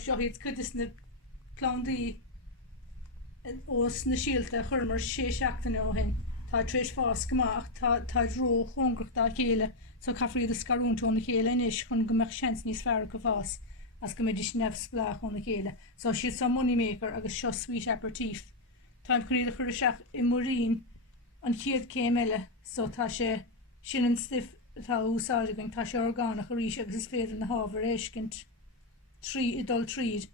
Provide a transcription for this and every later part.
seo híad cuidas na plándaí os na síalta chur mar 6 seachtaine ó hin. Tá tréis fás goach tá ró chungrach dá chéile so caithríad a scarúntó na chéile inis chun go meach seans níos fearr go fás as go méidir nefsplach ó na chéile. So siad sa moneymaker agus seo sweet aperitif. Táim chuíad a chur seach I Morín an chiad céim eile so tá sé sin an stiff tá úsáide going tá sé orgánach a rís agus is féidir na hábhar éiscint I dul tríd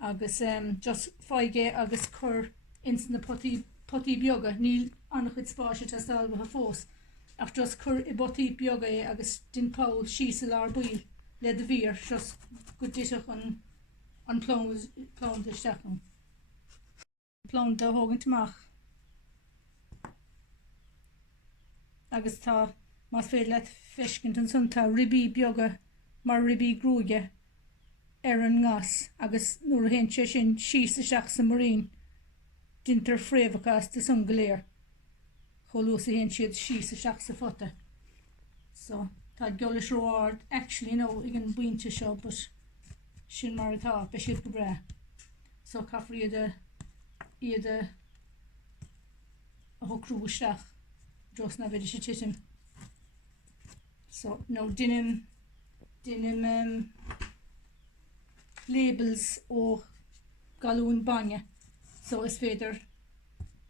agus just fáige agus chur ins na potí beaga níl annach chud spáise tá stáilbe a fós ach just chur I botí beaga é agus din Paul síos a lár buil le de bhír just go ditach an plán isteachn. Plán dá hágantamach agus tá más féad le feiscint an sun tá ribí beaga mar ribí grúige an ngas agus nuair a hen sé sin síos isteach sa Morín dintar fréamhachas de san goléir cholús a hen siad síos isteach sa fota. So tá geolas róáard actually no ag an buinte seo but sin mar atá be siad go bre. So caithríad iad a thocrú isteach dros na bheidir sé titim. So no dinim labels ó galún banne. So is féidir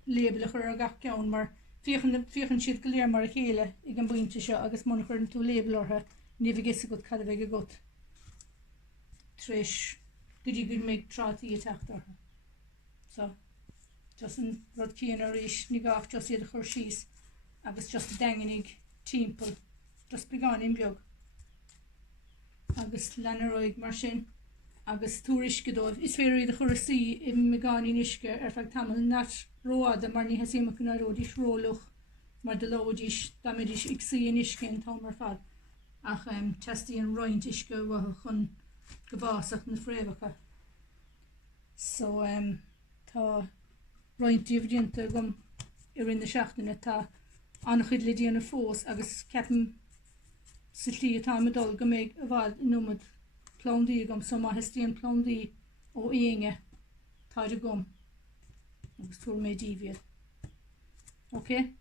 label a chur a gach ceann mar fiochan siad go léir mar a chéile ag an buinte seo agus muna chur tú label ortha ní bhíh gis a go cad bheith a got. Tréis go dtí go méid trátaí a teacht ortha. So just an rud cían a rís ní gach just iad a chur síos agus just a danganig timppel just beagán in beag. Agus lenaróig mar sin agus túris godóibh. Is féidir iad a churasí I meáí isce feag tamil nat róada mar ní hasíach na ródís rólach mar de lódís damidís ag síon iscin tá mar fad ach testí an roiint isce bhatha chun go bhásach na fréamhacha. So tá rointíomh dianta gom I rin na seachtaine tá annach chuid le díana fós agus ceapan sa tlí atá medul go méid a bhd nómad plándaí gom so má hestíon plándaí ó éinge táide gom agus túair méid díomhiad. Okay?